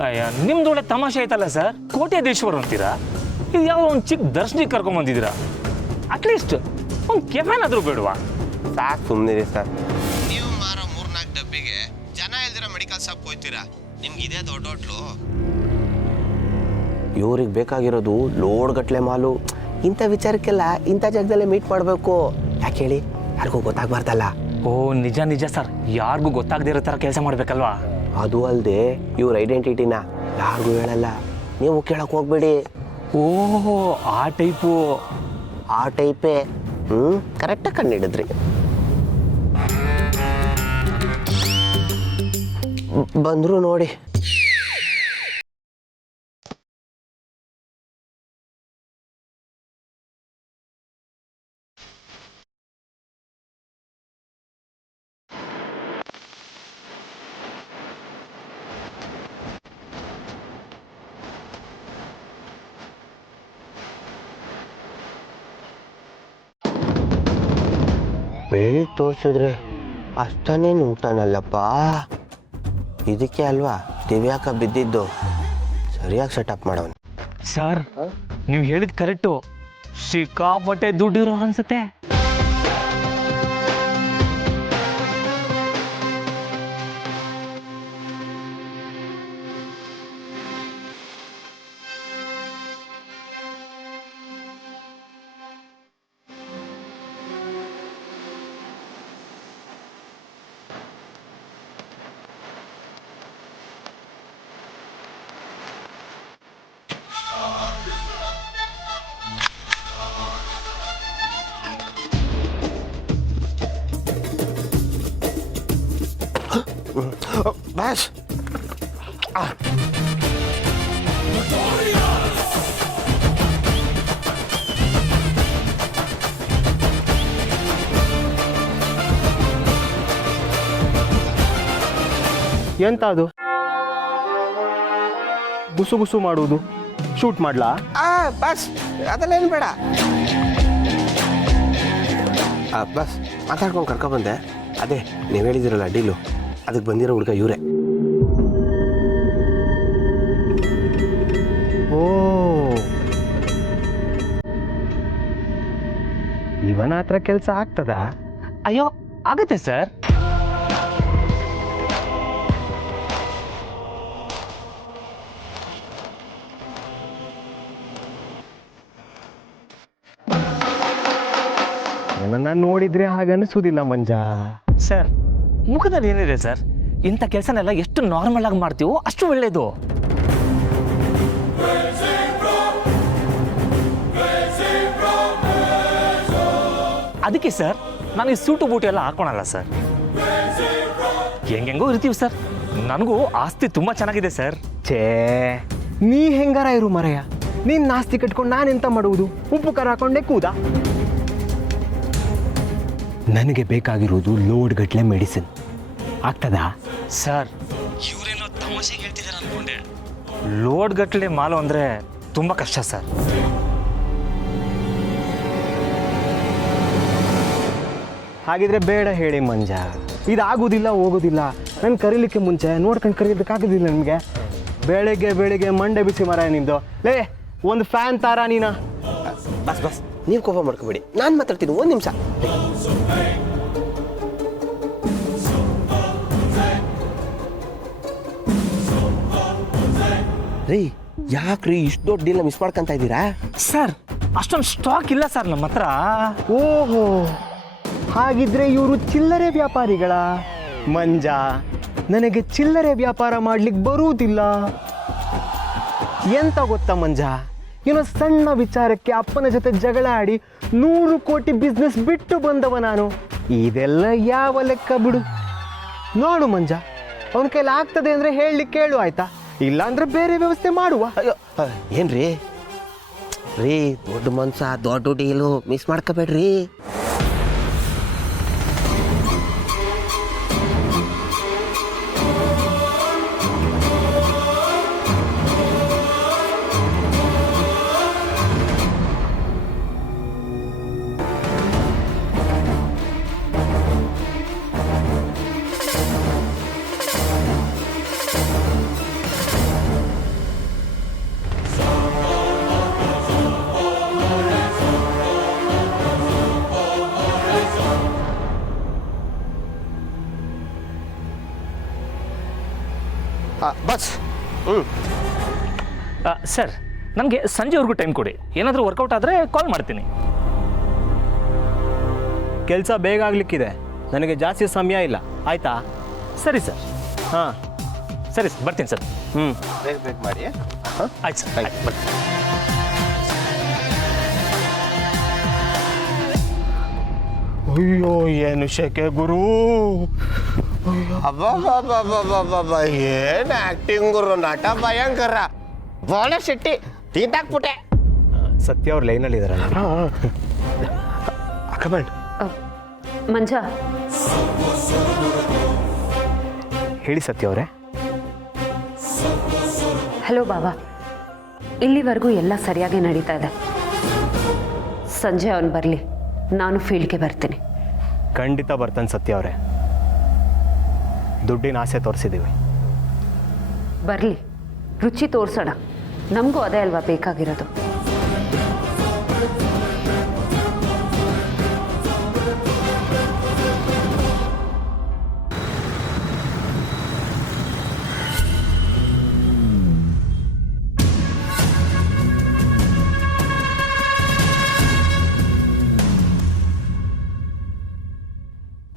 ಅಯ್ಯ ನಿಮ್ದು ಒಳ್ಳೆ ತಮಾಷೆ ಆಯ್ತಲ್ಲ ಸರ್, ಕೋಟ್ಯಾಧೀಶ್ವರ ಅಂತೀರಾ, ಇದು ಯಾವ ಒಂದು ಚಿಕ್ಕ ದರ್ಶನಿಗೆ ಕರ್ಕೊಂಬಂದಿದ್ದೀರಾ? ಅಟ್ಲೀಸ್ಟ್ ಒಂದು ಕೆಫೆನಾದರೂ ಬೇಡವಾ? ಸಾಕು ಸುಮ್ಮನಿರಿ ಸರ್. ನೀವು ಮಾರೋ 3-4 ಡಬ್ಬಿಗೆ ಜನ ಇಲ್ದಿರ ಮೆಡಿಕಲ್ ಶಾಪ್ ಹೋಯ್ತೀರಾ? ನಿಮ್ಗೆ ಇದೇ ದೊಡ್ಡ ಹೋಟ್ಲು? ಇವ್ರಿಗೆ ಬೇಕಾಗಿರೋದು ಲೋಡ್ ಗಟ್ಲೆ ಮಾಲು. ಇಂಥ ವಿಚಾರಕ್ಕೆಲ್ಲ ಇಂಥ ಜಾಗದಲ್ಲೇ ಮೀಟ್ ಮಾಡಬೇಕು. ಯಾಕೆ ಹೇಳಿ, ಯಾರಿಗೂ ಗೊತ್ತಾಗ್ಬಾರ್ದಲ್ಲ. ಓ ನಿಜ ನಿಜ ಸರ್, ಯಾರಿಗೂ ಗೊತ್ತಾಗದೇ ಇರೋ ಥರ ಕೆಲಸ ಮಾಡಬೇಕಲ್ವಾ? ಅದು ಅಲ್ಲದೆ ಇವ್ರ ಐಡೆಂಟಿಟಿನ ಯಾರಿಗೂ ಹೇಳಲ್ಲ. ನೀವು ಕೇಳಕ್ಕೆ ಹೋಗ್ಬೇಡಿ. ಓಹೋ ಆ ಟೈಪು. ಆ ಟೈಪೇ. ಕರೆಕ್ಟಾಗಿ ಕಂಡಿಡಿದ್ರಿ. ಬಂದರು ನೋಡಿ. ಬೆಳಿಗ್ಗೆ ತೋರಿಸಿದ್ರೆ ಅಷ್ಟನೇನು ಊಟನಲ್ಲಪ್ಪ. ಇದಕ್ಕೆ ಅಲ್ವಾ ದಿವ್ಯಾಕ ಬಿದ್ದಿದ್ದು. ಸರಿಯಾಗಿ ಸೆಟಪ್ ಮಾಡೋನು. ಸರ್ ನೀವು ಹೇಳಿದ ಕರೆಕ್ಟು, ಸಿಕ್ಕಾಪಟ್ಟೆ ದುಡ್ಡಿರೋ ಅನ್ಸುತ್ತೆ. ಬಸ್ ಎಂತ ಅದು ಗುಸು ಗುಸು ಮಾಡುವುದು? ಶೂಟ್ ಮಾಡ್ಲಾ? ಬಸ್ ಅದೆಲ್ಲ ಏನು ಬೇಡ. ಬಸ್ ಮಾತಾಡ್ಕೊಂಡು ಕರ್ಕೊಬಂದೆ. ಅದೇ ನೀವು ಹೇಳಿದಿರಲ್ಲ ಡೀಲು, ಅದಕ್ಕೆ ಬಂದಿರೋ ಹುಡುಗ ಇವರೇ. ಓ, ಇವನ ಹತ್ರ ಕೆಲಸ ಆಗ್ತದಾ? ಅಯ್ಯೋ ಆಗುತ್ತೆ ಸರ್. ಇವನನ್ನ ನೋಡಿದ್ರೆ ಹಾಗನ್ನಿಸುವುದಿಲ್ಲ ಮಂಜ. ಸರ್ ಮುಖದಲ್ಲಿ ಏನಿದೆ ಸರ್, ಇಂಥ ಕೆಲಸನೆಲ್ಲ ಎಷ್ಟು ನಾರ್ಮಲ್ ಆಗಿ ಮಾಡ್ತೀವೋ ಅಷ್ಟು ಒಳ್ಳೆಯದು. ಅದಕ್ಕೆ ಸರ್ ನಾನು ಈ ಸೂಟು ಬೂಟು ಎಲ್ಲ ಹಾಕೋಣಲ್ಲ ಸರ್. ಹೆಂಗೆಂಗೋ ಇರ್ತೀವಿ ಸರ್. ನನಗೂ ಆಸ್ತಿ ತುಂಬ ಚೆನ್ನಾಗಿದೆ ಸರ್. ಛೇ, ನೀ ಹೆಂಗಾರ ಇರು ಮರೆಯ. ನೀನ್ ನಾಸ್ತಿ ಕಟ್ಕೊಂಡು ನಾನೆಂತ ಮಾಡುವುದು? ಉಪ್ಪು ಖಾರ ಹಾಕೊಂಡೆ ಕೂದ. ನನಗೆ ಬೇಕಾಗಿರೋದು ಲೋಡ್ ಗಟ್ಲೆ ಮೆಡಿಸಿನ್. ಆಗ್ತದಾ? ಸರ್ ಇವರೇನೋ ತಮಾಷೆಗೆ ಹೇಳ್ತಿದ್ದಾರೆ ಅನ್ಕೊಂಡೆ. ಲೋಡ್ ಗಟ್ಟಲೆ ಮಾಲು ಅಂದರೆ ತುಂಬ ಕಷ್ಟ ಸರ್. ಹಾಗಿದ್ರೆ ಬೇಡ ಹೇಳಿ ಮಂಜ, ಇದಾಗೋದಿಲ್ಲ ಹೋಗೋದಿಲ್ಲ. ನಾನು ಕರೀಲಿಕ್ಕೆ ಮುಂಚೆ ನೋಡ್ಕೊಂಡು ಕರೀಲಿಕ್ಕಾಗೋದಿಲ್ಲ ನಿಮಗೆ. ಬೆಳಗ್ಗೆ ಬೆಳಿಗ್ಗೆ ಮಂಡೆ ಬಿಸಿ ಮರ ನಿಮ್ಮದು. ಲೇ, ಒಂದು ಫ್ಯಾನ್ ತಾರ ನೀನ. ಬಸ್ ಬಸ್ ನೀವು ಕೋಪ ಮಾಡ್ಕೋಬೇಡಿ, ನಾನು ಮಾತಾಡ್ತೀನಿ. ಒಂದು ನಿಮಿಷ ರೀ. ಯಾಕ್ರಿ ಇಷ್ಟು ದೊಡ್ಡ ಡೀಲ್ ಮಿಸ್ ಮಾಡ್ಕೊಂತ ಇದ್ದೀರಾ? ಸರ್ ಅಷ್ಟೊಂದು ಸ್ಟಾಕ್ ಇಲ್ಲ ಸರ್ ನಮ್ಮ ಹತ್ರ. ಓಹೋ, ಹಾಗಿದ್ರೆ ಇವರು ಚಿಲ್ಲರೆ ವ್ಯಾಪಾರಿಗಳ? ಮಂಜ, ನನಗೆ ಚಿಲ್ಲರೆ ವ್ಯಾಪಾರ ಮಾಡ್ಲಿಕ್ಕೆ ಬರುವುದಿಲ್ಲ. ಎಂತ ಗೊತ್ತಾ ಮಂಜ, ಏನೋ ಸಣ್ಣ ವಿಚಾರಕ್ಕೆ ಅಪ್ಪನ ಜೊತೆ ಜಗಳ ಆಡಿ 100 ಕೋಟಿ ಬಿಸ್ನೆಸ್ ಬಿಟ್ಟು ಬಂದವ ನಾನು. ಇದೆಲ್ಲ ಯಾವ ಲೆಕ್ಕ ಬಿಡು. ನೋಡು ಮಂಜ, ಅವನ ಕೈಲಿ ಆಗ್ತದೆ ಅಂದರೆ ಹೇಳಲಿಕ್ಕೆ ಕೇಳು ಆಯ್ತಾ? ಇಲ್ಲ ಅಂದ್ರೆ ಬೇರೆ ವ್ಯವಸ್ಥೆ ಮಾಡುವ. ಅಯ್ಯೋ ಏನ್ರಿ ರೀ, ದೊಡ್ಡ ಮನ್ಸ ದೊಡ್ಡ ಡೀಲು ಮಿಸ್ ಮಾಡ್ಕೋಬೇಡ್ರಿ. ಬಸ್ ಹ್ಞೂ ಸರ್ ನನಗೆ ಸಂಜೆವರೆಗೂ ಟೈಮ್ ಕೊಡಿ, ಏನಾದರೂ ವರ್ಕೌಟ್ ಆದರೆ ಕಾಲ್ ಮಾಡ್ತೀನಿ. ಕೆಲಸ ಬೇಗ ಆಗಲಿಕ್ಕಿದೆ, ನನಗೆ ಜಾಸ್ತಿ ಸಮಯ ಇಲ್ಲ, ಆಯಿತಾ? ಸರಿ ಸರ್. ಹಾಂ ಸರಿ ಸರ್, ಬರ್ತೀನಿ ಸರ್. ಹ್ಞೂ ಬೇಗ ಬೇಗ ಮಾಡಿ. ಆಯ್ತು ಸರ್, ಆಯ್ತು ಬರ್ತೀನಿ. ಅಯ್ಯೋ ಏನು ಶೆಕೆ ಗುರು, ಅಬ್ಬಬ್ಬಬ್ಬಬ್ಬಬ್ಬ ಏನು ಆ್ಯಕ್ಟಿಂಗ್ ಗುರು, ನಟ ಭಯಂಕರ, ಬಾಳ ಶೆಟ್ಟಿ ತೀಟಾಕ್ಬಿಟ್ಟೆ. ಸತ್ಯ ಅವ್ರು ಲೈನಲ್ಲಿದ್ದಾರಲ್ಲ. ಕಮಾಂಡ್ ಮಂಜ, ಹೇಳಿ ಸತ್ಯ ಅವರೇ. ಹಲೋ ಬಾಬಾ. ಇಲ್ಲಿವರೆಗೂ ಎಲ್ಲ ಸರಿಯಾಗಿ ನಡೀತಾ ಇದೆ. ಸಂಜೆ ಅವನು ಬರಲಿ, ನಾನು ಫೀಲ್ಡ್ಗೆ ಬರ್ತೀನಿ. ಖಂಡಿತ ಬರ್ತಾನೆ ಸತ್ಯ ಅವರೇ, ದುಡ್ಡಿನ ಆಸೆ ತೋರಿಸಿದ್ದೀವಿ. ಬರಲಿ, ರುಚಿ ತೋರಿಸೋಣ, ನಮಗೂ ಅದೇ ಅಲ್ವಾ ಬೇಕಾಗಿರೋದು.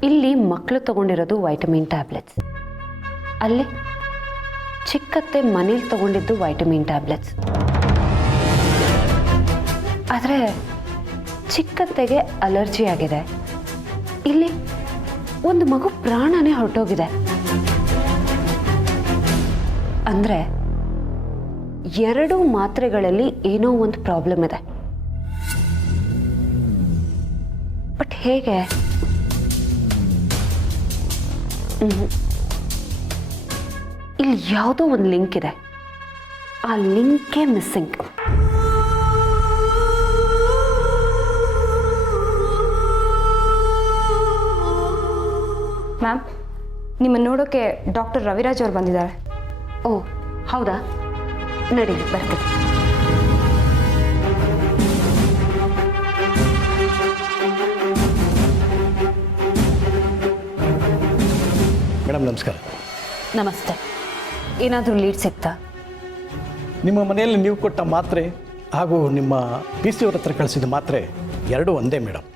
ಇಲ್ಲಿ ಮಕ್ಕಳು ತಗೊಂಡಿರೋದು ವೈಟಮಿನ್ ಟ್ಯಾಬ್ಲೆಟ್ಸ್, ಅಲ್ಲಿ ಚಿಕ್ಕತ್ತೆ ಮನೇಲಿ ತಗೊಂಡಿದ್ದು ವೈಟಮಿನ್ ಟ್ಯಾಬ್ಲೆಟ್ಸ್. ಆದರೆ ಚಿಕ್ಕತ್ತೆಗೆ ಅಲರ್ಜಿ ಆಗಿದೆ, ಇಲ್ಲಿ ಒಂದು ಮಗು ಪ್ರಾಣನೇ ಹೊರಟೋಗಿದೆ. ಅಂದರೆ ಎರಡೂ ಮಾತ್ರೆಗಳಲ್ಲಿ ಏನೋ ಒಂದು ಪ್ರಾಬ್ಲಮ್ ಇದೆ. ಬಟ್ ಹೇಗೆ? ಇಲ್ಲಿ ಯಾವುದೋ ಒಂದು ಲಿಂಕ್ ಇದೆ, ಆ ಲಿಂಕೇ ಮಿಸ್ಸಿಂಗ್. ಮ್ಯಾಮ್, ನಿಮ್ಮನ್ನು ನೋಡೋಕ್ಕೆ ಡಾಕ್ಟರ್ ರವಿರಾಜ್ ಅವರು ಬಂದಿದ್ದಾರೆ. ಓ ಹೌದಾ, ನಡಿ ಬರ್ತೀನಿ. ಮೇಡಮ್ ನಮಸ್ಕಾರ. ನಮಸ್ತೆ. ಏನಾದರೂ ಲೀಡ್ ಸಿಗ್ತಾ? ನಿಮ್ಮ ಮನೆಯಲ್ಲಿ ನೀವು ಕೊಟ್ಟ ಮಾತ್ರೆ ಹಾಗೂ ನಿಮ್ಮ ಪಿ ಸಿ ಅವ್ರ ಹತ್ರ ಕಳಿಸಿದ ಮಾತ್ರೆ ಎರಡೂ ಒಂದೇ ಮೇಡಮ್.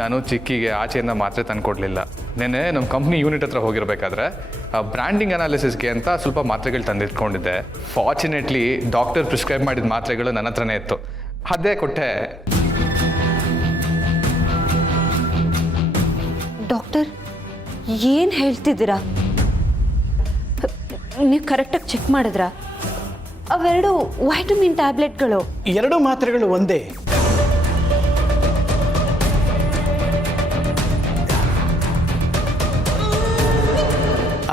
ನಾನು ಚಿಕ್ಕಿಗೆ ಆಚೆಯಿಂದ ಮಾತ್ರೆ ತಂದುಕೊಡ್ಲಿಲ್ಲ. ನೆನ್ನೆ ನಮ್ಮ ಕಂಪ್ನಿ ಯೂನಿಟ್ ಹತ್ರ ಹೋಗಿರಬೇಕಾದ್ರೆ ಬ್ರ್ಯಾಂಡಿಂಗ್ ಅನಾಲಿಸಿಸ್ಗೆ ಅಂತ ಸ್ವಲ್ಪ ಮಾತ್ರೆಗಳು ತಂದಿಟ್ಕೊಂಡಿದ್ದೆ. ಫಾರ್ಚುನೇಟ್ಲಿ ಡಾಕ್ಟರ್ ಪ್ರಿಸ್ಕ್ರೈಬ್ ಮಾಡಿದ ಮಾತ್ರೆಗಳು ನನ್ನ ಹತ್ರನೇ ಇತ್ತು, ಅದೇ ಕೊಟ್ಟೆ. ಡಾಕ್ಟರ್ ಏನು ಹೇಳ್ತಿದ್ದೀರಾ? ನೀವು ಕರೆಕ್ಟಾಗಿ ಚೆಕ್ ಮಾಡಿದ್ರಾ? ಅವೆರಡು ವೈಟಮಿನ್ ಟ್ಯಾಬ್ಲೆಟ್ಗಳು. ಎರಡೂ ಮಾತ್ರೆಗಳು ಒಂದೇ.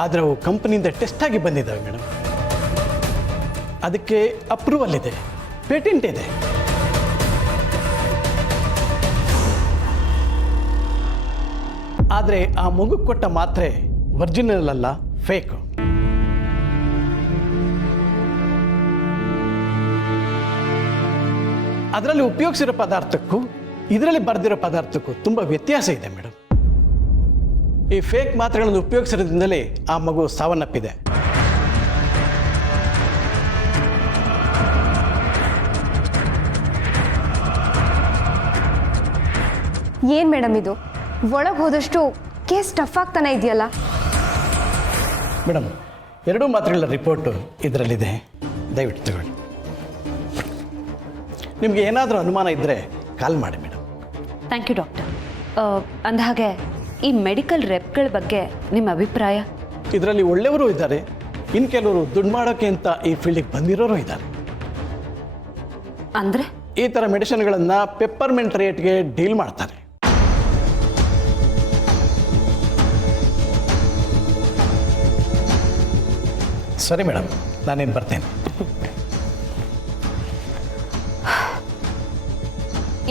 ಆದರೆ ಅವು ಕಂಪನಿಯಿಂದ ಟೆಸ್ಟ್ ಆಗಿ ಬಂದಿದ್ದಾವೆ ಮೇಡಮ್. ಅದಕ್ಕೆ ಅಪ್ರೂವಲ್ ಇದೆ, ಪೇಟೆಂಟ್ ಇದೆ. ಆದರೆ ಆ ಮಗು ಕೊಟ್ಟ ಮಾತ್ರೆ ಒರಿಜಿನಲ್ ಅಲ್ಲ, ಫೇಕ್. ಅದರಲ್ಲಿ ಉಪಯೋಗಿಸಿರೋ ಪದಾರ್ಥಕ್ಕೂ ಇದರಲ್ಲಿ ಬರೆದಿರೋ ಪದಾರ್ಥಕ್ಕೂ ತುಂಬ ವ್ಯತ್ಯಾಸ ಇದೆ ಮೇಡಮ್. ಈ ಫೇಕ್ ಮಾತ್ರೆಗಳನ್ನು ಉಪಯೋಗಿಸಿರೋದ್ರಿಂದಲೇ ಆ ಮಗು ಸಾವನ್ನಪ್ಪಿದೆ. ಏನು ಮೇಡಮ್ ಇದು? ಒಳಗೆ ಹೋದಷ್ಟು ಕೇಸ್ ಟಫ್ ಆಗ್ತಾನೆ ಇದೆಯಲ್ಲ. ಮೇಡಮ್, ಎರಡೂ ಮಾತ್ರೆಗಳ ರಿಪೋರ್ಟು ಇದರಲ್ಲಿದೆ, ದಯವಿಟ್ಟು ತಗೊಳ್ಳಿ. ನಿಮಗೆ ಏನಾದರೂ ಅನುಮಾನ ಇದ್ದರೆ ಕಾಲ್ ಮಾಡಿ ಮೇಡಮ್. Thank you doctor. ಅಂದಹಾಗೆ ಈ ಮೆಡಿಕಲ್ ರೆಪ್ಗಳ ಬಗ್ಗೆ ನಿಮ್ಮ ಅಭಿಪ್ರಾಯ? ಇದರಲ್ಲಿ ಒಳ್ಳೆಯವರು ಇದ್ದಾರೆ, ಇನ್ನು ಕೆಲವರು ದುಡ್ಡು ಮಾಡೋಕ್ಕೆ ಅಂತ ಈ ಫೀಲ್ಡಿಗೆ ಬಂದಿರೋರು ಇದ್ದಾರೆ. ಅಂದರೆ ಈ ಥರ ಮೆಡಿಸಿನ್ಗಳನ್ನು ಪೆಪ್ಪರ್ಮೆಂಟ್ ರೇಟ್ಗೆ ಡೀಲ್ ಮಾಡ್ತಾರೆ. ಸರಿ ಮೇಡಮ್, ನಾನೇನು ಬರ್ತೇನೆ.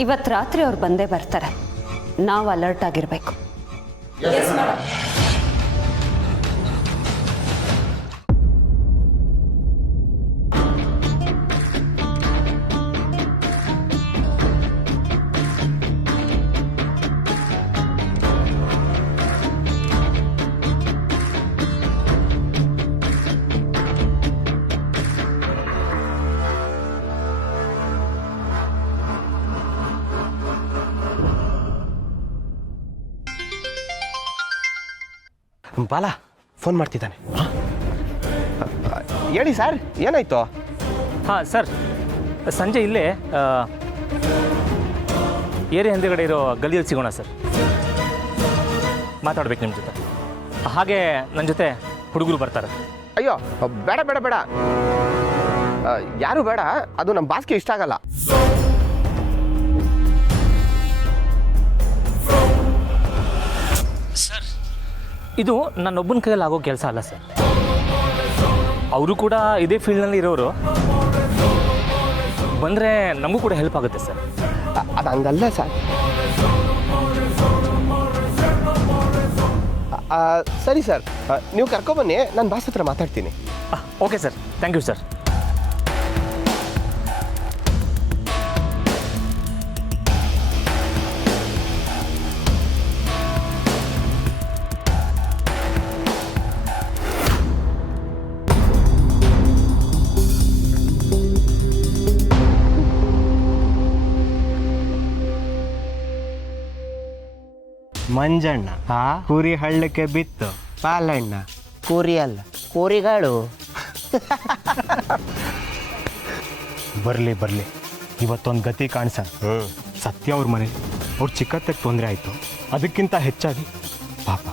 ಇವತ್ತು ರಾತ್ರಿ ಅವ್ರು ಬಂದೇ ಬರ್ತಾರೆ, ನಾವು ಅಲರ್ಟ್ ಆಗಿರಬೇಕು. ಬಾಲ ಫೋನ್ ಮಾಡ್ತಿದ್ದಾನೆ. ಹೇಳಿ ಸರ್, ಏನಾಯ್ತು? ಹಾಂ ಸರ್, ಸಂಜೆ ಇಲ್ಲೇ ಏರಿಯಾ ಹಿಂದೆಗಡೆ ಇರೋ ಗಲ್ಲಿಯಲ್ಲಿ ಸಿಗೋಣ ಸರ್. ಮಾತಾಡ್ಬೇಕು ನಿಮ್ಮ ಜೊತೆ. ಹಾಗೆ ನನ್ನ ಜೊತೆ ಹುಡುಗರು ಬರ್ತಾರೆ. ಅಯ್ಯೋ ಬೇಡ ಬೇಡ ಬೇಡ, ಯಾರು ಬೇಡ, ಅದು ನಮ್ಮ ಬಾಸ್ಗೆ ಇಷ್ಟ ಆಗಲ್ಲ. ಸರ್, ಇದು ನನ್ನೊಬ್ಬನ ಕೈಯಲ್ಲಿ ಆಗೋ ಕೆಲಸ ಅಲ್ಲ ಸರ್. ಅವರು ಕೂಡ ಇದೇ ಫೀಲ್ಡ್ನಲ್ಲಿ ಇರೋರು. ಬಂದರೆ ನಮಗೂ ಕೂಡ ಹೆಲ್ಪ್ ಆಗುತ್ತೆ ಸರ್. ಅದು ಹಂಗಲ್ಲ ಸರ್. ಸರಿ ಸರ್, ನೀವು ಕರ್ಕೊಬನ್ನಿ, ನಾನು ಬಾಸ್ ಹತ್ರ ಮಾತಾಡ್ತೀನಿ. Okay sir, thank you sir. Manjanna ಕುರಿ ಹಳ್ಳಕ್ಕೆ ಬಿತ್ತು. ಪಾಲಣ್ಣ ಕೋರಿ ಅಲ್ಲ, ಕೋರಿಗಳು. ಬರಲಿ ಬರಲಿ, ಇವತ್ತೊಂದು ಗತಿ ಕಾಣಿಸ. ಸತ್ಯ ಅವ್ರ ಮನೆ, ಅವ್ರ ಚಿಕ್ಕತ್ತಕ್ಕೆ ತೊಂದರೆ ಆಯಿತು. ಅದಕ್ಕಿಂತ ಹೆಚ್ಚಾಗಿ ಪಾಪ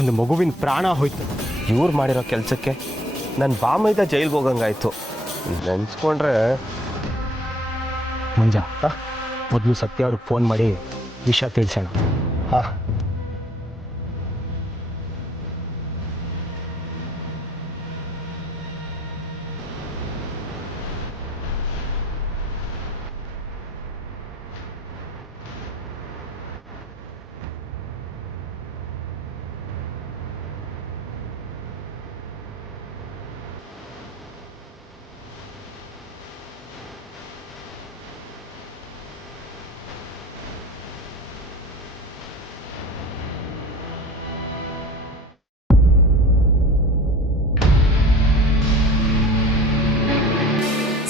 ಒಂದು ಮಗುವಿನ ಪ್ರಾಣ ಹೋಯ್ತು. ಇವ್ರು ಮಾಡಿರೋ ಕೆಲಸಕ್ಕೆ ನನ್ನ ಬಾಮೈದ ಜೈಲ್ಗೆ ಹೋಗಂಗಾಯ್ತು. ನೆನ್ಸ್ಕೊಂಡ್ರೆ ಮುಂಜ ಮೊದಲು ಸತ್ಯ ಅವ್ರಿಗೆ ಫೋನ್ ಮಾಡಿ ವಿಷಯ ತಿಳಿಸೋಣ. ಹಾಂ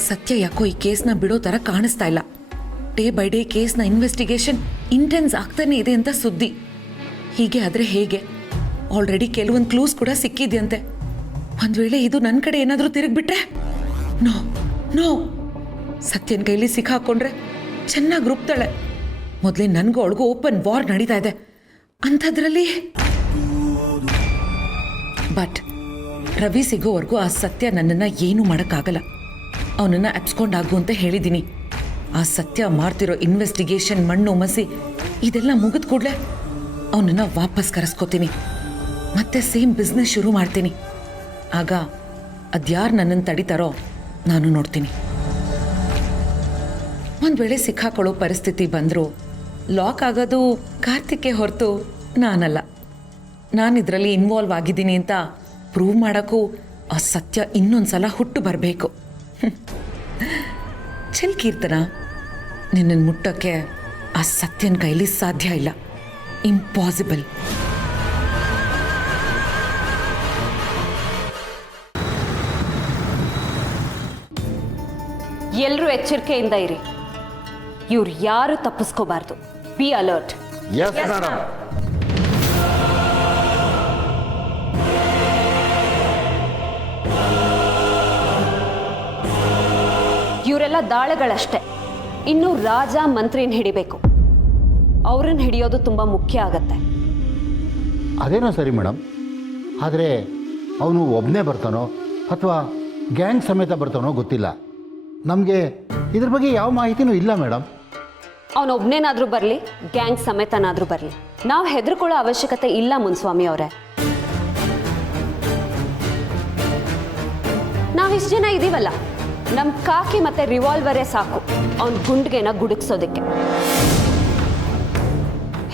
ಸತ್ಯ ಯಾಕೋ ಈ ಕೇಸ್ನ ಬಿಡೋ ಥರ ಕಾಣಿಸ್ತಾ ಇಲ್ಲ. ಡೇ ಬೈ ಡೇ ಕೇಸ್ನ ಇನ್ವೆಸ್ಟಿಗೇಷನ್ ಇಂಟೆನ್ಸ್ ಆಗ್ತಾನೆ ಇದೆ ಅಂತ ಸುದ್ದಿ. ಹೀಗೆ ಆದರೆ ಹೇಗೆ? ಆಲ್ರೆಡಿ ಕೆಲವೊಂದು ಕ್ಲೂಸ್ ಕೂಡ ಸಿಕ್ಕಿದ್ಯಂತೆ. ಒಂದು ವೇಳೆ ಇದು ನನ್ನ ಕಡೆ ಏನಾದರೂ ತಿರುಗಿಬಿಟ್ರೆ? ನೋ ನೋ, ಸತ್ಯನ ಕೈಲಿ ಸಿಕ್ಕಾಕೊಂಡ್ರೆ ಚೆನ್ನಾಗಿ ರುಬ್ತಾಳೆ. ಮೊದಲೇ ನನಗೂ ಅವಳಿಗೂ ಓಪನ್ ವಾರ್ ನಡೀತಾ ಇದೆ. ಅಂಥದ್ರಲ್ಲಿ ಬಟ್ ರವಿ ಸಿಗೋವರೆಗೂ ಆ ಸತ್ಯ ನನ್ನನ್ನು ಏನೂ ಮಾಡೋಕ್ಕಾಗಲ್ಲ. ಅವನನ್ನು ಅಪ್ಸ್ಕೊಂಡಾಗು ಅಂತ ಹೇಳಿದ್ದೀನಿ. ಆ ಸತ್ಯ ಮಾಡ್ತಿರೋ ಇನ್ವೆಸ್ಟಿಗೇಷನ್ ಮಣ್ಣು ಮಸಿ ಇದೆಲ್ಲ ಮುಗಿದ ಕೂಡಲೇ ಅವನನ್ನು ವಾಪಸ್ ಕರೆಸ್ಕೋತೀನಿ. ಮತ್ತೆ ಸೇಮ್ ಬಿಸ್ನೆಸ್ ಶುರು ಮಾಡ್ತೀನಿ. ಆಗ ಅದ್ಯಾರು ನನ್ನನ್ನು ತಡಿತಾರೋ ನಾನು ನೋಡ್ತೀನಿ. ಒಂದು ವೇಳೆ ಸಿಕ್ಕಾಕೊಳ್ಳೋ ಪರಿಸ್ಥಿತಿ ಬಂದರೂ ಲಾಕ್ ಆಗೋದು ಕಾರ್ತಿಕ್ಗೆ ಹೊರತು ನಾನಲ್ಲ. ನಾನು ಇದರಲ್ಲಿ ಇನ್ವಾಲ್ವ್ ಆಗಿದ್ದೀನಿ ಅಂತ ಪ್ರೂವ್ ಮಾಡೋಕ್ಕೂ ಆ ಸತ್ಯ ಇನ್ನೊಂದು ಸಲ ಹುಟ್ಟು ಬರಬೇಕು. ಚಿಲ್ ಕೀರ್ತನ, ನಿನ್ನನ್ನು ಮುಟ್ಟೋಕ್ಕೆ ಆ ಸತ್ಯನ ಕೈಲಿ ಸಾಧ್ಯ ಇಲ್ಲ. ಇಂಪಾಸಿಬಲ್. ಎಲ್ಲರೂ ಎಚ್ಚರಿಕೆಯಿಂದ ಇರಿ. ಇವ್ರು ಯಾರು ತಪ್ಪಿಸ್ಕೋಬಾರ್ದು. Be alert. ಇವರೆಲ್ಲ ದಾಳೆಗಳಷ್ಟೇ. ಇನ್ನು ರಾಜ ಮಂತ್ರಿನ ಹಿಡಿಬೇಕು. ಅವ್ರನ್ನ ಹಿಡಿಯೋದು ತುಂಬ ಮುಖ್ಯ ಆಗತ್ತೆ. ಅದೇನೋ ಸರಿ ಮೇಡಮ್, ಆದರೆ ಅವನು ಒಬ್ಬನೇ ಬರ್ತಾನೋ ಅಥವಾ ಗ್ಯಾಂಗ್ ಸಮೇತ ಬರ್ತಾನೋ ಗೊತ್ತಿಲ್ಲ. ನಮಗೆ ಇದ್ರ ಬಗ್ಗೆ ಯಾವ ಮಾಹಿತಿನೂ ಇಲ್ಲ ಮೇಡಮ್. ಅವನೊಬ್ಬನೇನಾದ್ರೂ ಬರಲಿ, ಗ್ಯಾಂಗ್ ಸಮೇತನಾದ್ರೂ ಬರಲಿ, ನಾವು ಹೆದರ್ಕೊಳ್ಳೋ ಅವಶ್ಯಕತೆ ಇಲ್ಲ ಮುನ್ಸ್ವಾಮಿ ಅವರೇ. ನಾವಿಷ್ಟು ಜನ ಇದೀವಲ್ಲ, ನಮ್ಮ ಕಾಕಿ ಮತ್ತೆ ರಿವಾಲ್ವರೇ ಸಾಕು ಅವನ ಗುಂಡ್ಗೆನ ಗುಡುಕ್ಸೋದಕ್ಕೆ.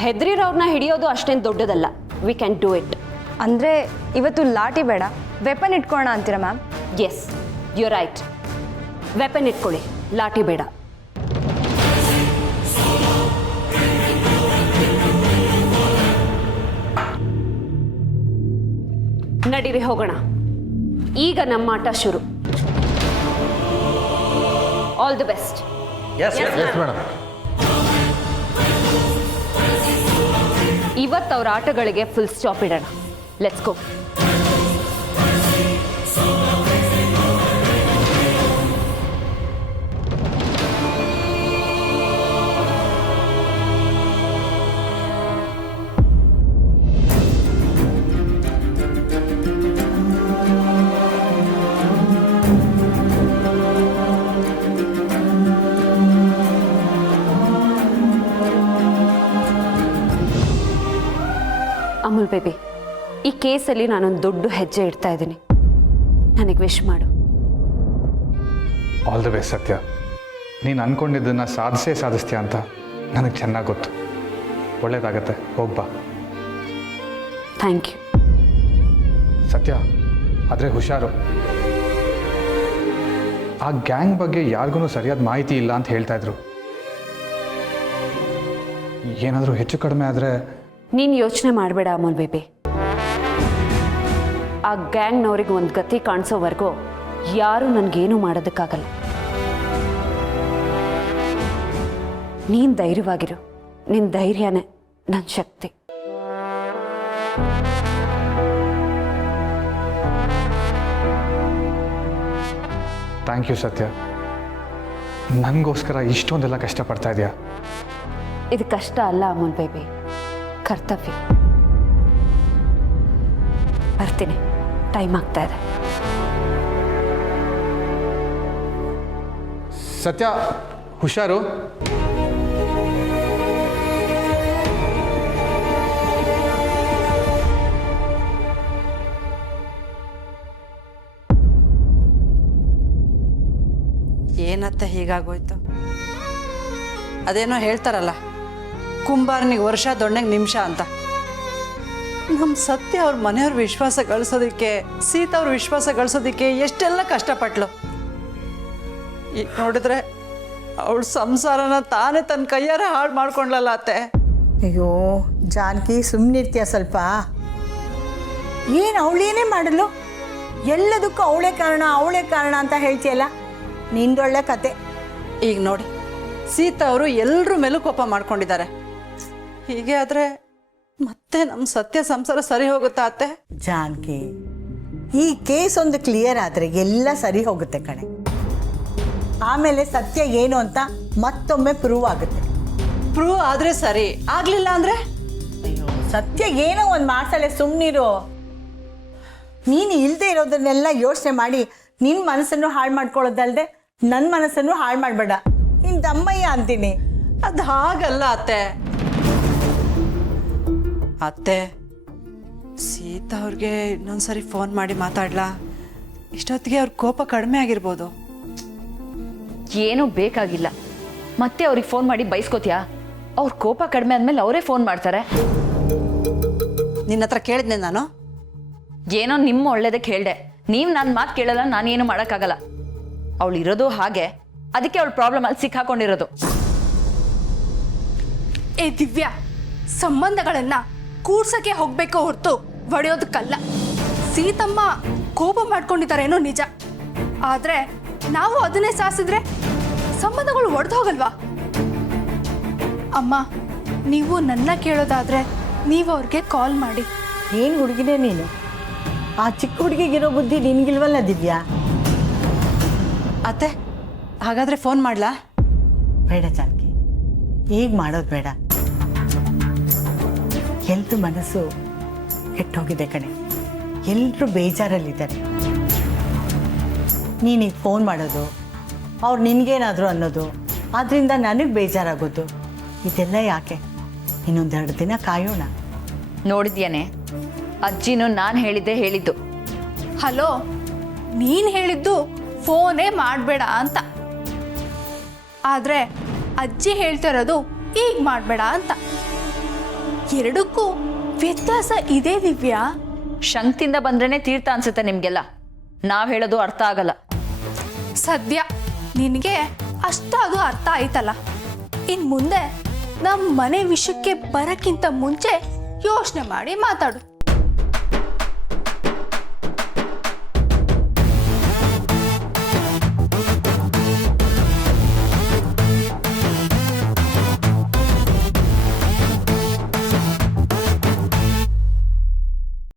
ಹೆದರಿರೋರ್ನ ಹಿಡಿಯೋದು ಅಷ್ಟೇನು ದೊಡ್ಡದಲ್ಲ. We can do it. ಅಂದರೆ ಇವತ್ತು ಲಾಠಿ ಬೇಡ, ವೆಪನ್ ಇಟ್ಕೊಳ್ಳೋಣ ಅಂತೀರಾ ma'am? Yes, you right. Weapon ಇಟ್ಕೊಳ್ಳಿ, ಲಾಠಿ ಬೇಡ. ನಡೀರಿ ಹೋಗೋಣ. ಈಗ ನಮ್ಮ ಆಟ ಶುರು. All the best. ಮೇಡಮ್. ಇವತ್ತು ಅವ್ರ ಆಟಗಳಿಗೆ ಫುಲ್ ಸ್ಟಾಪ್ ಇಡೋಣ. Let's go. ಅಮೂಲ್ ಬೇಬಿ, ಈ ಕೇಸಲ್ಲಿ ನಾನೊಂದು ದೊಡ್ಡ ಹೆಜ್ಜೆ ಇಡ್ತಾ ಇದ್ದೀನಿ. ನನಗೆ ವಿಶ್ ಮಾಡು. ಆಲ್ ದ ಬೆಸ್ಟ್ ಸತ್ಯ. ನೀನು ಅಂದ್ಕೊಂಡಿದ್ದನ್ನು ಸಾಧಿಸ್ತೀಯ ಅಂತ ನನಗೆ ಚೆನ್ನಾಗಿ ಗೊತ್ತು. ಒಳ್ಳೇದಾಗತ್ತೆ, ಹೋಗ್ಬಾ. Thank you. ಸತ್ಯ, ಆದರೆ ಹುಷಾರು. ಆ ಗ್ಯಾಂಗ್ ಬಗ್ಗೆ ಯಾರಿಗೂ ಸರಿಯಾದ ಮಾಹಿತಿ ಇಲ್ಲ ಅಂತ ಹೇಳ್ತಾ ಇದ್ರು. ಏನಾದರೂ ಹೆಚ್ಚು ಕಡಿಮೆ ಆದರೆ ನೀನು ಯೋಚನೆ ಮಾಡಬೇಡ ಅಮೂಲ್ ಬೇಬಿ. ಆ ಗ್ಯಾಂಗ್ನವ್ರಿಗೆ ಒಂದು ಗತಿ ಕಾಣಿಸೋವರೆಗೂ ಯಾರೂ ನನಗೇನು ಮಾಡೋದಕ್ಕಾಗಲ್ಲ. ನೀನು ಧೈರ್ಯವಾಗಿರು. ನಿನ್ನ ಧೈರ್ಯನೇ ನನ್ನ ಶಕ್ತಿ. ಥ್ಯಾಂಕ್ ಯು ಸತ್ಯ. ನನಗೋಸ್ಕರ ಇಷ್ಟೊಂದೆಲ್ಲ ಕಷ್ಟಪಡ್ತಾ ಇದೆಯಾ? ಇದು ಕಷ್ಟ ಅಲ್ಲ ಅಮೂಲ್ ಬೇಬಿ, ಕರ್ತವ್ಯ. ಬರ್ತೀನಿ, ಟೈಮ್ ಆಗ್ತಾ ಇದೆ. ಸತ್ಯ, ಹುಷಾರು. ಏನತ್ತ ಹೀಗಾಗೋಯ್ತು? ಅದೇನೋ ಹೇಳ್ತಾರಲ್ಲ, ಕುಂಬಾರನಿಗೆ ವರ್ಷ ದೊಣ್ಣೆಗೆ ನಿಮಿಷ ಅಂತ. ನಮ್ಮ ಸತ್ಯ ಅವ್ರ ಮನೆಯವ್ರ ವಿಶ್ವಾಸ ಗಳಿಸೋದಕ್ಕೆ, ಸೀತಾ ಅವ್ರ ವಿಶ್ವಾಸ ಗಳಿಸೋದಕ್ಕೆ ಎಷ್ಟೆಲ್ಲ ಕಷ್ಟಪಟ್ಲು. ಈಗ ನೋಡಿದ್ರೆ ಅವಳ ಸಂಸಾರನ ತಾನೇ ತನ್ನ ಕೈಯಾರ ಹಾಳು ಮಾಡ್ಕೊಂಡ್ಲಲ್ಲ ಅತ್ತೆ. ಅಯ್ಯೋ ಜಾನಕಿ, ಸುಮ್ಮನಿರ್ತೀಯ ಸ್ವಲ್ಪ? ಏನು ಅವಳೇನೇ ಮಾಡಲು? ಎಲ್ಲದಕ್ಕೂ ಅವಳೇ ಕಾರಣ ಅಂತ ಹೇಳ್ತೀಯಲ್ಲ, ನಿಂದೊಳ್ಳೆ ಕತೆ. ಈಗ ನೋಡಿ, ಸೀತಾ ಅವರು ಎಲ್ಲರ ಮೇಲೂ ಕೋಪ ಮಾಡ್ಕೊಂಡಿದ್ದಾರೆ. ಹೀಗೆ ಆದರೆ ಮತ್ತೆ ನಮ್ಮ ಸತ್ಯ ಸಂಸಾರ ಸರಿ ಹೋಗುತ್ತಾ ಅತ್ತೆ? ಜಾನಕಿ, ಈ ಕೇಸ್ ಒಂದು ಕ್ಲಿಯರ್ ಆದರೆ ಎಲ್ಲ ಸರಿ ಹೋಗುತ್ತೆ ಕಣೆ. ಆಮೇಲೆ ಸತ್ಯ ಏನು ಅಂತ ಮತ್ತೊಮ್ಮೆ ಪ್ರೂವ್ ಆಗುತ್ತೆ. ಪ್ರೂವ್ ಆದರೆ ಸರಿ, ಆಗಲಿಲ್ಲ ಅಂದರೆ? ಅಯ್ಯೋ, ಸತ್ಯ ಏನೋ ಒಂದು ಮಾಡ್ಸಳೆ, ಸುಮ್ಮನಿರು. ನೀನು ಇಲ್ಲದೆ ಇರೋದನ್ನೆಲ್ಲ ಯೋಚನೆ ಮಾಡಿ ನಿನ್ನ ಮನಸ್ಸನ್ನು ಹಾಳು ಮಾಡ್ಕೊಳ್ಳೋದಲ್ದೆ ನನ್ನ ಮನಸ್ಸನ್ನು ಹಾಳು ಮಾಡಬೇಡ. ನಿನ್ನ ದಮ್ಮಯ್ಯ ಅಂತೀನಿ. ಅದು ಹಾಗಲ್ಲ ಅತ್ತೆ. ಅತ್ತೆ, ಸೀತಾ ಅವ್ರಿಗೆ ಇನ್ನೊಂದ್ಸರಿ ಫೋನ್ ಮಾಡಿ ಮಾತಾಡ್ಲಾ? ಇಷ್ಟೊತ್ತಿಗೆ ಅವ್ರ ಕೋಪ ಕಡಿಮೆ ಆಗಿರ್ಬೋದು. ಏನೂ ಬೇಕಾಗಿಲ್ಲ. ಮತ್ತೆ ಅವ್ರಿಗೆ ಫೋನ್ ಮಾಡಿ ಬೈಸ್ಕೋತೀಯಾ? ಅವ್ರ ಕೋಪ ಕಡಿಮೆ ಆದಮೇಲೆ ಅವರೇ ಫೋನ್ ಮಾಡ್ತಾರೆ. ನಿನ್ನ ಹತ್ರ ಕೇಳಿದ್ನೆ ನಾನು. ಏನೋ ನಿಮ್ಮ ಒಳ್ಳೇದಕ್ಕೆ ಹೇಳ್ದೆ. ನೀವು ನನ್ನ ಮಾತು ಕೇಳಲ್ಲ, ನಾನೇನು ಮಾಡೋಕ್ಕಾಗಲ್ಲ. ಅವಳು ಇರೋದು ಹಾಗೆ, ಅದಕ್ಕೆ ಅವಳ ಪ್ರಾಬ್ಲಮ್ ಅಲ್ಲಿ ಸಿಕ್ಕಾಕೊಂಡಿರೋದು. ಏ ದಿವ್ಯಾ, ಸಂಬಂಧಗಳನ್ನ ಕೂಡ್ಸಕ್ಕೆ ಹೋಗ್ಬೇಕು ಹೊರತು ಒಡೆಯೋದಕ್ಕಲ್ಲ. ಸೀತಮ್ಮ ಕೋಪ ಮಾಡ್ಕೊಂಡಿದ್ದಾರೇನೋ ನಿಜ, ಆದ್ರೆ ನಾವು ಅದನ್ನೇ ಸಾಸಿದ್ರೆ ಸಂಬಂಧಗಳು ಒಡೆದು ಹೋಗಲ್ವಾ? ಅಮ್ಮ, ನೀವು ನನ್ನ ಕೇಳೋದಾದ್ರೆ ನೀವು ಅವ್ರಿಗೆ ಕಾಲ್ ಮಾಡಿ. ಏನು ಹುಡುಗಿನೇ ನೀನು? ಆ ಚಿಕ್ಕ ಹುಡುಗಿಗಿರೋ ಬುದ್ಧಿ ನಿನಗಿಲ್ವಲ್ಲ ದಿವ್ಯಾ? ಅತ್ತೆ, ಹಾಗಾದ್ರೆ ಫೋನ್ ಮಾಡ್ಲಾ? ಬೇಡ ಜಾನಕಿ, ಈಗ ಮಾಡೋದು ಬೇಡ. ಎಲ್ರ ಮನಸ್ಸು ಕೆಟ್ಟೋಗಿದೆ ಕಣೆ. ಎಲ್ಲರೂ ಬೇಜಾರಲ್ಲಿದ್ದಾರೆ. ನೀನೀಗ ಫೋನ್ ಮಾಡೋದು, ಅವ್ರು ನಿನಗೇನಾದರೂ ಅನ್ನೋದು, ಅದರಿಂದ ನನಗೆ ಬೇಜಾರಾಗೋದು, ಇದೆಲ್ಲ ಯಾಕೆ? ಇನ್ನೊಂದೆರಡು ದಿನ ಕಾಯೋಣ. ನೋಡಿದ್ಯಾನೆ, ಅಜ್ಜಿನೂ ನಾನು ಹೇಳಿದ್ದು. ಹಲೋ, ನೀನು ಹೇಳಿದ್ದು ಫೋನೇ ಮಾಡಬೇಡ ಅಂತ, ಆದರೆ ಅಜ್ಜಿ ಹೇಳ್ತಿರೋದು ಈಗ ಮಾಡಬೇಡ ಅಂತ. ಎರಡಕ್ಕೂ ವ್ಯತ್ಯಾಸ ಇದೆ ದಿವ್ಯಾ. ಶಂಕ್ತಿಂದ ಬಂದ್ರೇನೆ ತೀರ್ಥ ಅನ್ಸುತ್ತೆ ನಿಮ್ಗೆಲ್ಲ. ನಾವ್ ಹೇಳೋದು ಅರ್ಥ ಆಗಲ್ಲ. ಸದ್ಯ ನಿನಗೆ ಅಷ್ಟಾದ್ರೂ ಅರ್ಥ ಆಯ್ತಲ್ಲ. ಇನ್ ಮುಂದೆ ನಮ್ಮ ಮನೆ ವಿಷಯಕ್ಕೆ ಬರಕ್ಕಿಂತ ಮುಂಚೆ ಯೋಚನೆ ಮಾಡಿ ಮಾತಾಡು.